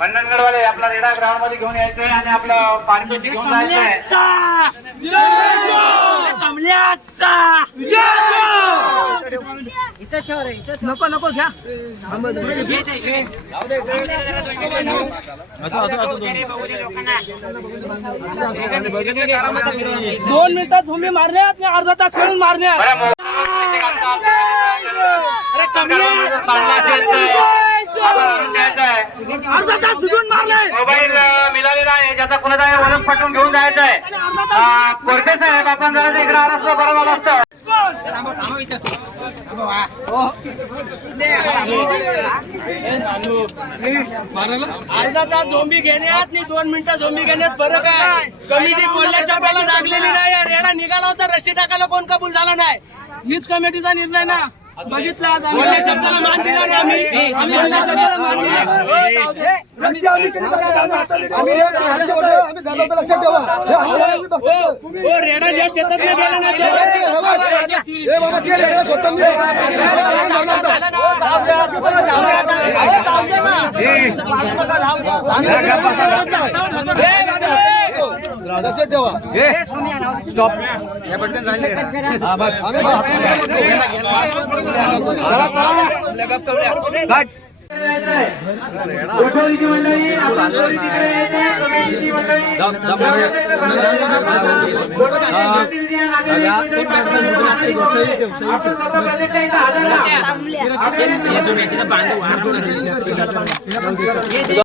मंडणगडवाले आपला रेडा ग्राउंडमध्ये घेऊन यायचंय आणि आपलं पाणी घेऊन जायचंय. नको नको घ्या दोन मिनिटात झोंबी मारण्यात मी अर्धा तास खेळून मारण्यात. अरे आहे ज्याचा कुणाचा ओळख पटवून घेऊन जायचा आहे कोरटे साहेब आपण जरा इकडे आला असतो बरं झालं असतं अर्धा तास झोंबी घेण्यात आणि दोन मिनिटं झोंबी घेण्यात फरक आहे. कमिटी बोलल्या शब्दाला लागलेली नाही रेडा निघाला होता रस्सी टाकायला कोण कबूल झाला नाही? हीच कमिटीचा निर्णय ना. बघितला आज आम्ही. शब्दाला मान दिला ना आम्ही. शब्दाला मान दिला. रेड ज्या शेतात गेला ना हे हे. हे. लक्षात ठेवा आम्ही गोठवलीची मंडळी आपण जोडी तिकडे यायचंय. कमिटीची मंडळी गोठवलीची